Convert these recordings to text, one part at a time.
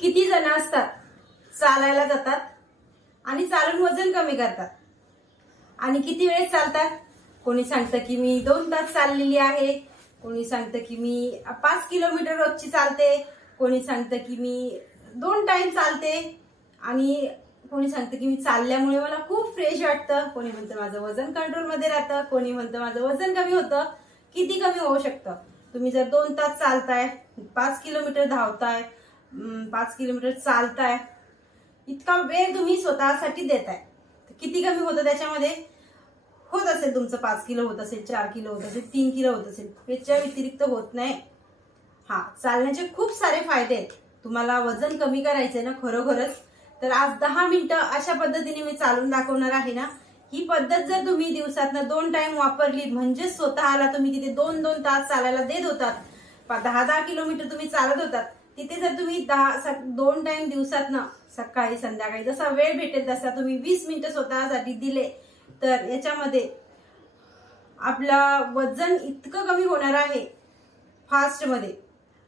किती जण असतात चालायला जातात आणि चालून वजन कमी करतात आणि किती वेळ चालतात? कोणी सांगतं की मी 2 तास चाललेली आहे, कोणी सांगतं की मी 5 किलोमीटर रोजची चालते, कोणी सांगतं की मी 2 टाइम चालते आणि कोणी सांगतं की मी चालल्यामुळे मला खूप फ्रेश वाटतं, कोणी म्हणतं माझं वजन कंट्रोलमध्ये राहतं, कोणी म्हणतं माझं वजन कमी होतं. किती कमी होऊ शकतं? तुम्ही जर 2 तास चालताय, 5 किलोमीटर धावताय, 5 किलोमीटर चालताय, इतका वेळ तुम्ही स्वतःसाठी देताय, किती कमी होतं त्याच्यामध्ये? होत असेल तुमचं 5 किलो होत असेल, 4 किलो होत असेल, 3 किलो होत असेल, त्याच्या व्यतिरिक्त होत नाही. हा, चालण्याचे खूप सारे फायदे आहेत. तुम्हाला वजन कमी करायचंय ना खरोखरच, तर आज 10 मिनिटं अशा पद्धतीने मी चालून दाखवणार आहे ना. ही पद्धत जर तुम्ही दिवसातनं 2 टाइम वापरली, म्हणजे स्वतःला तुम्ही तिथे 2-2 तास चालायला देत होतात, 10-10 किलोमीटर तुम्ही चालत होतात, तिथे जर तुम्ही 2 टाइम दिवसातनं सकाळी संध्याकाळी जसा वेळ भेटेल तसा तुम्ही 20 मिनिटं स्वतःसाठी दिले, तर याच्यामध्ये आपलं वजन इतकं कमी होणार आहे फास्ट मध्ये.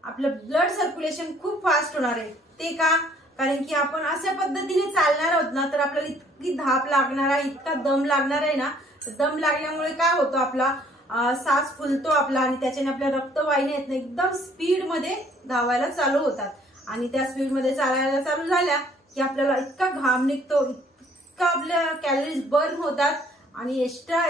आपलं ब्लड सर्क्युलेशन खूप फास्ट होणार आहे. ते का? कारण की आपण अशा पद्धतीने चालणार आहोत ना, तर आपल्याला इतकी धाप लागणार आहे, इतका दम लागणार आहे ना. दम लागल्यामुळे काय होतं, आपला सास फुलतो आपला आणि त्याच्याने आपल्या रक्तवाहिन्या आहेत ना एकदम स्पीड मध्ये धावायला चालू होतात आणि त्या स्पीड मध्ये चालायला चालू झाल्या की आपल्याला इतका घाम निघतो, इतका आपल्या कॅलरीज बर्न होतात आणि एक्स्ट्रा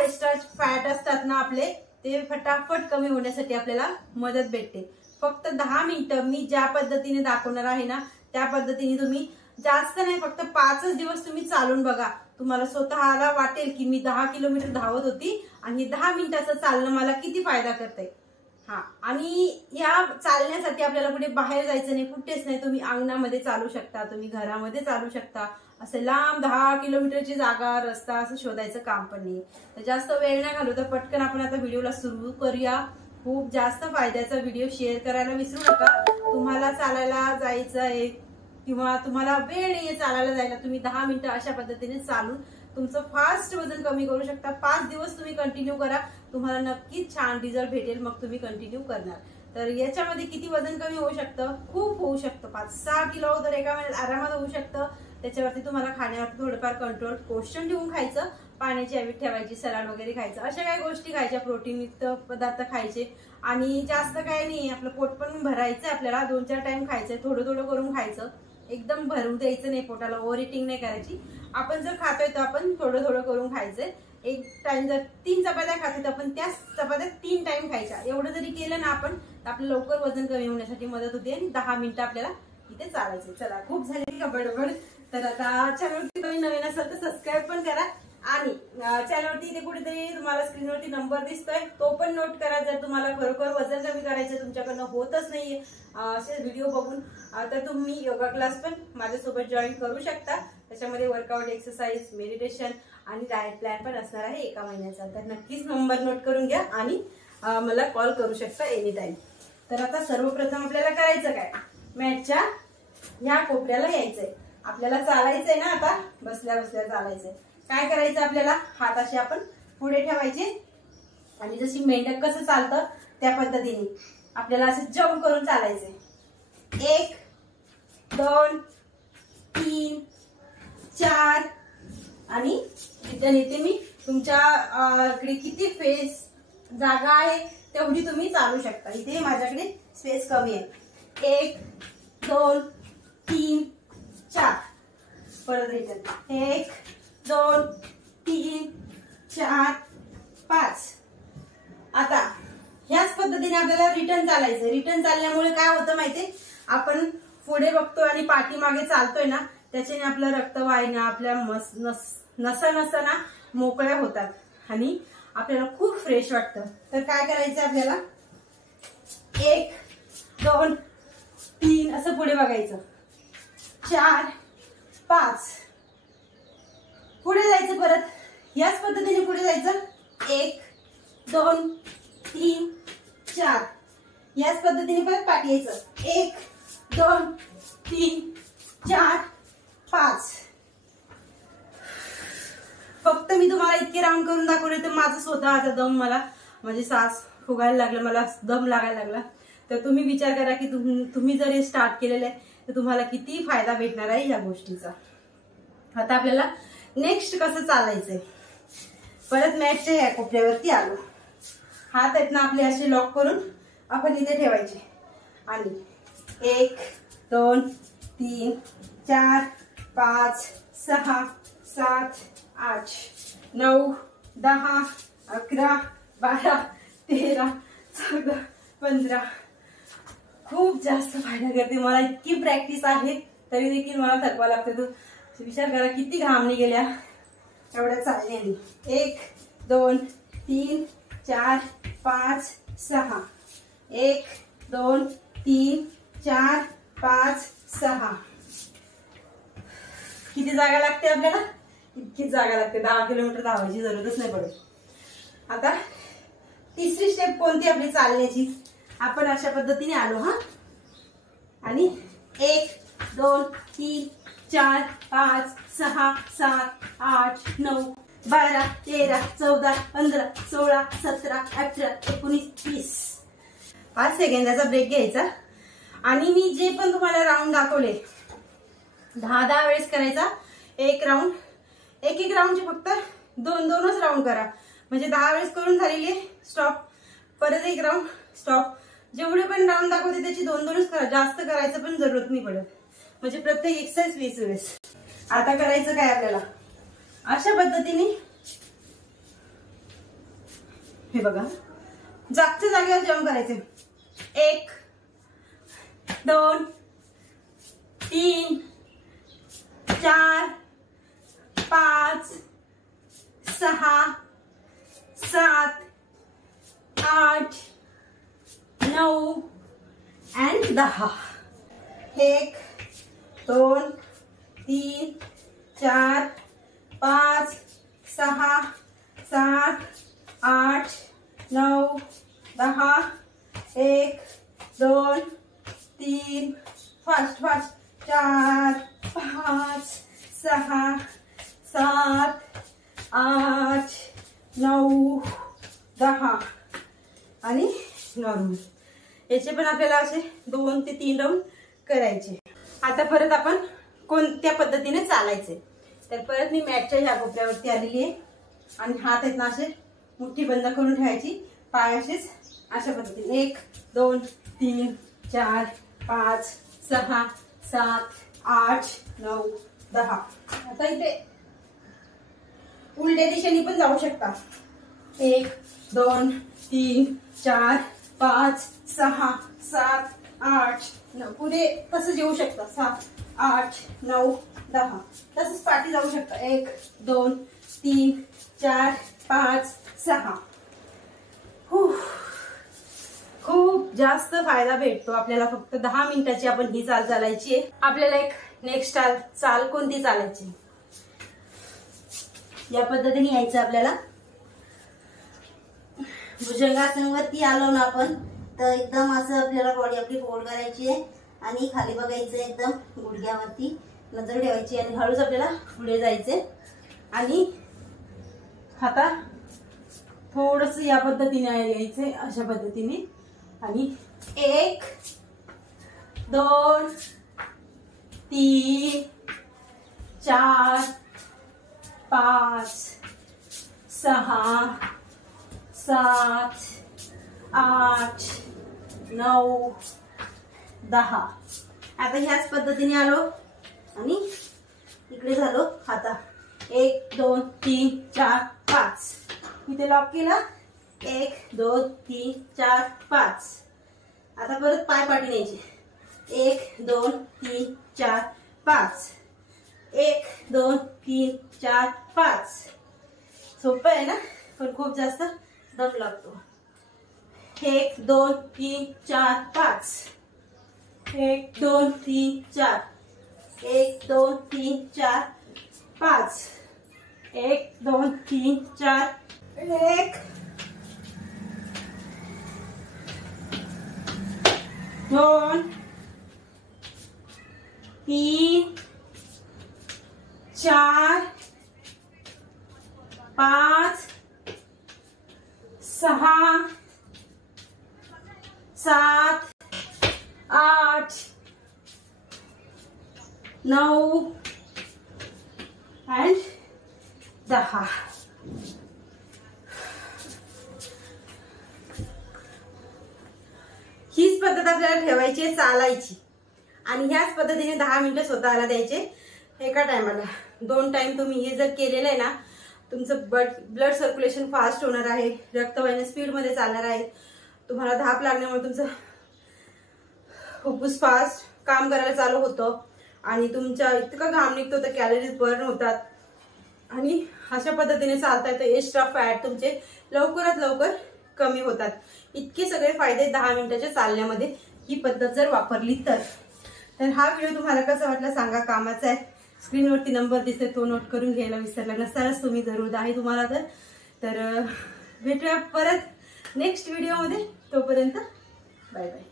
फॅट असतात ना आपले, ते फटाफट कमी होण्यासाठी आपल्याला मदत भेटते. फक्त 10 मिनिटं मी ज्या पद्धतीने दाखवणार आहे ना, त्या पद्धतीने तुम्ही जास्त नाही, फक्त 5 दिवस तुम्ही चालून बघा. तुम्हाला स्वतःला वाटेल की मी 10 किलोमीटर धावत होती आणि 10 मिनिटाचं चालणं मला किती फायदा करतंय. हा, आणि या चालण्यासाठी आपल्याला कुठे बाहेर जायचं नाही, कुठेच नाही. तुम्ही अंगणामध्ये चालू शकता, तुम्ही घरामध्ये चालू शकता. असं लांब 10 किलोमीटरची जागा, रस्ता असं शोधायचं काम पण नाही. तर जास्त वेळ नाही घालू, तर पटकन आपण आता व्हिडिओला सुरू करूया. खूप जास्त फायद्याचा व्हिडिओ शेअर करायला विसरू नका. तुम्हाला चालायला जायचं आहे किंवा तुम्हाला वेळ नाहीये चालायला जायला, तुम्ही 10 मिनिटं अशा पद्धतीने चालून तुमचं फास्ट वजन कमी करू शकता. 5 दिवस तुम्ही कंटिन्यू करा, तुम्हाला नक्कीच छान रिझल्ट भेटेल. मग तुम्ही कंटिन्यू करणार. तर याच्यामध्ये किती वजन कमी होऊ शकतं? खूप होऊ शकतं. 5-6 किलो तर एका महिन्यात आरामात होऊ शकतं. त्याच्यावरती तुम्हाला खाण्यावर थोडंफार कंट्रोल, पोषण ठेवून खायचं, पाण्याची हॅबिट ठेवायची, सलाड वगैरे खायचं, अशा काही गोष्टी खायच्या, प्रोटीनयुक्त पदार्थ खायचे आणि जास्त काही नाही. आपलं पोट पण भरायचं आपल्याला, 2-4 टाइम खायचंय, थोडं थोडं करून खायचं, एकदम भरू द्यायचं नाही पोटाला, ओव्हर इटिंग नाही करायची. आपण जर खातोय तर आपण थोडं थोडं करून खायचंय. एक टाइम जर 3 चपात्या खातोय तर आपण त्या चपात्या 3 टाइम खायच्या. एवढं जरी केलं ना आपण, तर आपलं लवकर वजन कमी होण्यासाठी मदत होते आणि 10 मिनिटं आपल्याला इथे चालायचं. चला, खूप झाली का बडबड. तर आता चॅनलवरती तुम्ही नवीन असाल तर सबस्क्राईब पण करा आणि चॅनलवरती इथे कुठेतरी तुम्हाला स्क्रीनवरती नंबर दिसतोय, तो पण नोट करा. जर तुम्हाला खरोखर वजन कमी करायचं, तुमच्याकडनं होतच नाहीये असे व्हिडिओ बघून, तर तुम्ही योगा क्लास पण माझ्यासोबत जॉईन करू शकता. त्याच्यामध्ये वर्कआउट, एक्सरसाइज, मेडिटेशन आणि डाएट प्लॅन पण असणार आहे एका महिन्याचा. तर नक्कीच नंबर नोट करून घ्या आणि मला कॉल करू शकता एनी टाइम. तर आता सर्वप्रथम आपल्याला करायचं काय, मॅटच्या ह्या कोपऱ्याला यायचंय. आपल्याला चालायचंय ना, आता बसल्या बसल्या चालायचंय. काय करायचं आपल्याला, हात असे आपण पुढे ठेवायचे आणि जशी मेंढक कसं चालतं त्या पद्धतीने आपल्याला असं जम्प करून चालायचंय. 1, 2, 3, 4 आणि रिटर्न येते मी. तुमच्या कडे किती फेस जागा आहे तेवढी तुम्ही चालू शकता. इथे माझ्याकडे स्पेस कमी आहे. 1, 2, 3, 4 परत रिटर्न. 1, 2, 3, 4, 5. आता ह्याच पद्धतीने आपल्याला रिटर्न चालायचं. रिटर्न चालल्यामुळे काय होतं माहितीये, आपण पुढे बघतोय आणि पाठीमागे चालतोय ना, त्याच्याने आपलं रक्तवाहिन्या, आपल्या नसा ना मोकळ्या होतात आणि आपल्याला खूप फ्रेश वाटतं. तर काय करायचं आपल्याला, 1, 2, 3 असं पुढे बघायचं, 4, 5 पुढे जायचं. परत याच पद्धतीने पुढे जायचं. 1, 2, 3, 4 याच पद्धतीने परत पाठी यायचं. 1, 2, 3, 4, 5. फक्त मी तुम्हाला इतके राऊंड करून दाखवले तर माझं स्वतःचा दम, मला माझी सास फुगायला लागलं, मला दम लागायला लागला. तर तुम्ही विचार करा की तुम्ही जर हे स्टार्ट केलेलं आहे तर तुम्हाला किती फायदा भेटणार आहे या गोष्टीचा. आता आपल्याला नेक्स्ट कसं चालायचंय. परत मॅटच्या ह्या कोपऱ्यावरती आलो. हात आहेत ना आपले असे लॉक करून आपण इथे ठेवायचे आणि 1 2 3 4 5 6 7 8 9 10 11 12 13 14 15. खूप जास्त फायदा करते. मला इतकी प्रॅक्टिस आहे तरी देखील मला थकवा लागते. तर विचार करा किती घाम निघाल्या एवढ्या चालण्याने. 1 2 3 4 5 6 1 2 3 4 5 6. किती जागा लागते आपल्याला? इतकी जागा लागते. 10 किलोमीटर धावायची जरूरतच नाही पडत. आता तिसरी स्टेप कोणती आपली चालण्याची. आपण अशा पद्धतीने आलो हा आणि 1 2 3 4 5 6 7 8 9 12 13 14 15 16 17 18 19 20. 5 सेकंदाचा ब्रेक घ्यायचा आणि मी जे पण तुम्हाला राऊंड दाखवले 10 वेळेस करायचा. एक राऊंड एक राऊंडचे फक्त 2-2च राऊंड करा. म्हणजे 10 वेळेस करून झालेले स्टॉप. परत एक राऊंड स्टॉप. जेवढे पण राऊंड दाखवते त्याची 2-2च करा. जास्त करायचं पण जरूरत नाही पडत. म्हणजे प्रत्येक एक्सरसाइज 20 वेळेस. आता करायचं काय आपल्याला अशा पद्धतीने हे बघा जागच्या जागेवर जंप करायचे. 1 2 3 4 5 6 7 8 9 and 10. 1 2 3 4 5 6 7 8 9 10. 1 2 3 फास्ट 4 5 6 7 8 9 10 आणि नॉर्मल. याचे पण आपल्याला असे 2 ते 3 राऊंड करायचे. आता परत आपण कोणत्या पद्धतीने चालायचे. तर परत मी मॅटच्या ह्या कोपऱ्यावरती आलेली आहे आणि हात आहेत ना असे मुठ्ठी बंद करून ठेवायची. पाय असेच अशा पद्धतीने 1 2 3 4 5 6 7 8 9 10. आता इथे उलट्या दिशेने पण जाऊ शकता. 1 2 3 4 5 6 7 8 9. पुढे तसंच येऊ शकता. 7 8 9 10. तसंच पाठी जाऊ शकता. 1 2 3 4 5 6. खूप जास्त फायदा भेटतो आपल्याला. फक्त 10 मिनिटाची आपण ही चाल चालायची आहे. आपल्याला एक नेक्स्ट चाल कोणती चालायची. या पद्धतीने यायचं आपल्याला. भुजंगासनावरती आलो ना आपण तर एकदम असं आपल्याला बॉडी आपली फोल्ड करायची आहे आणि खाली बघायचं एकदम गुडघ्यावरती नजर ठेवायची आणि हळूच आपल्याला पुढे जायचे. आणि आता थोडस या पद्धतीने यायचंय अशा पद्धतीने. आणि 1 2 3 4 5 6 7 8 9 10. आता ह्याच पद्धतीने आलो आणि इकडे झालो. आता 1 2 3 4 5. इथे लॉक केला. 1 2 3 4 5. आता परत पाय पाठी न्यायचे. 1 2 3 4 5. 1 2 3 4 5. सोपं आहे ना पण खूप जास्त दम लागतो. 1 2 3 4 5. 1 2 3 4. 1 2 3 4 5. 1 2 3 4. 1 2 3 4 5 6 7 8 9 and 10. हीच पद्धत आपल्याला ठेवायची आहे चालायची आणि ह्याच पद्धतीने 10 मिनिटं स्वतःला द्यायचे एका टायमाला. 2 टाइम तुम्ही हे जर केलेलं आहे ना, तुमचं ब्लड सर्क्युलेशन फास्ट होणार आहे, रक्तवाहिन्या स्पीडमध्ये चालणार आहे, तुम्हाला धाप लागण्यामुळे तुमचं फुफ्फुस फास्ट काम करायला चालू होतं आणि तुमच्या इतकं घाम निघतो तर कॅलरीज बर्न होतात आणि अशा पद्धतीने चालता येतं. एक्स्ट्रा फॅट तुमचे लवकरात लवकर कमी होतात. इतके सगळे फायदे 10 मिनिटाच्या चालण्यामध्ये ही पद्धत जर वापरली तर. हा व्हिडिओ तुम्हाला कसा वाटला सांगा, कामाचा आहे. स्क्रीनवरती नंबर दिसते तो नोट करून घ्यायला विसरला नसतानाच तुम्ही जरूर आहे तुम्हाला तर भेटूया परत नेक्स्ट व्हिडिओमध्ये. तोपर्यंत बाय बाय.